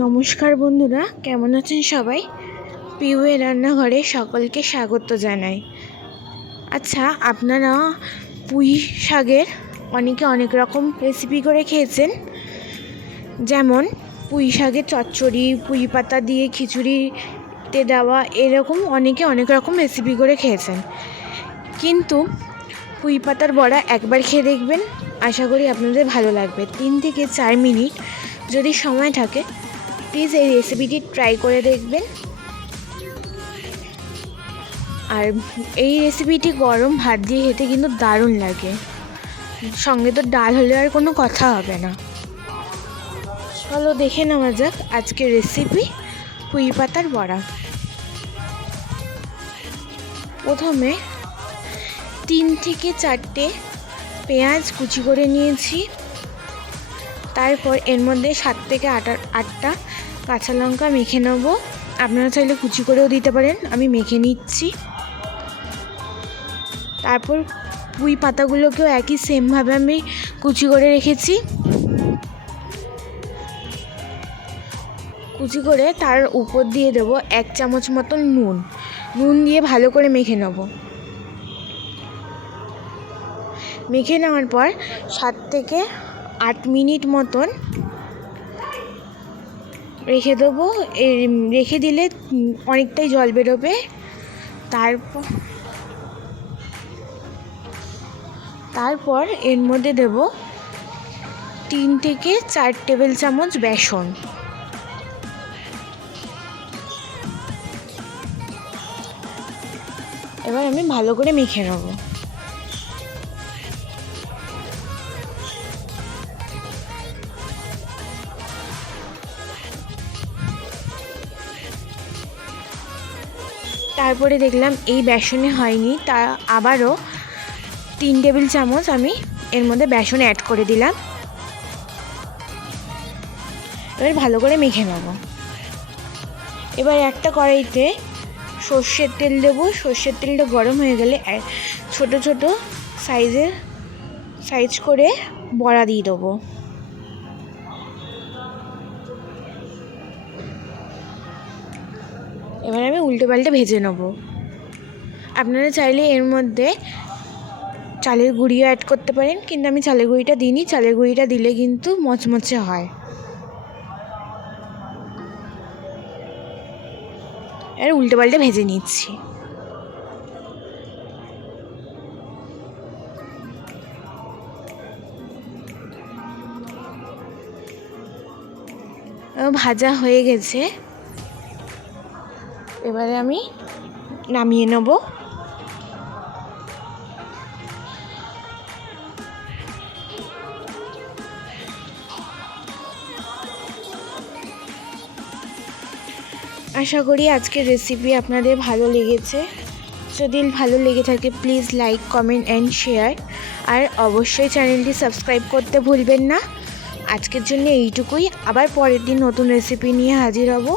নমস্কার বন্ধুরা, কেমন আছেন সবাই? পিউয়ের রান্নাঘরে সকলকে স্বাগত জানাই। আচ্ছা, আপনারা পুঁই শাকের অনেকে অনেক রকম রেসিপি করে খেয়েছেন, যেমন পুঁই শাকের চচ্চড়ি, পুঁই পাতা দিয়ে খিচুড়িতে দেওয়া, এরকম অনেকে অনেক রকম রেসিপি করে খেয়েছেন। কিন্তু পুঁই পাতার বড়া একবার খেয়ে দেখবেন, আশা করি আপনাদের ভালো লাগবে। 3 থেকে 4 মিনিট যদি সময় থাকে, প্লিজ এই রেসিপিটি ট্রাই করে দেখবেন। আর এই রেসিপিটি গরম ভাত দিয়ে খেতে কিন্তু দারুণ লাগে, সঙ্গে তো ডাল হলে আর কোনো কথা হবে না। চলো দেখে নেওয়া যাক আজকের রেসিপি, পুঁই পাতার বড়া। প্রথমে 3 থেকে 4টে পেঁয়াজ কুচি করে নিয়েছি। তারপর এর মধ্যে 7 থেকে 8টা কাঁচা লঙ্কা মেখে নেব। আপনারা চাইলে কুচি করেও দিতে পারেন, আমি মেখে নিচ্ছি। তারপর পুঁই পাতাগুলোকেও একই সেমভাবে আমি কুচি করে রেখেছি। কুচি করে তার উপর দিয়ে দেব 1 চামচ মতন নুন দিয়ে ভালো করে মেখে নেব। মেখে নেওয়ার পর 7 থেকে 8 মিনিট মতন রেখে দেবো। রেখে দিলে অনেকটাই জল বেরোবে। তারপর এর মধ্যে দেব 3 থেকে 4 টেবিল চামচ বেসন। এবার আমি ভালো করে মেখে নেব। তারপরে দেখলাম এই বেসনে হয়নি, তা আবারও 3 টেবিল চামচ আমি এর মধ্যে বেসন অ্যাড করে দিলাম। এবার ভালো করে মেখে নেব। এবার একটা কড়াইতে সর্ষের তেল দেবো। সর্ষের তেলটা গরম হয়ে গেলে ছোট ছোট সাইজ করে বড়া দিয়ে দেবো। এবার আমি উল্টে পাল্টে ভেজে নেব। আপনারা চাইলে এর মধ্যে চালের গুঁড়িও অ্যাড করতে পারেন, কিন্তু আমি চালের গুঁড়িটা দিইনি। চালের গুঁড়িটা দিলে কিন্তু মচমচে হয়। আর উল্টে পাল্টে ভেজে নিচ্ছি। ভাজা হয়ে গেছে, এবারে আমি নামিয়ে নেব। আশা করি আজকের রেসিপি আপনাদের ভালো লেগেছে। যদি ভালো লেগে থাকে please like, comment and share. আর অবশ্যই চ্যানেলটি সাবস্ক্রাইব করতে ভুলবেন না। আজকের জন্য এইটুকুই। আবার পরের দিন নতুন রেসিপি নিয়ে হাজির হব।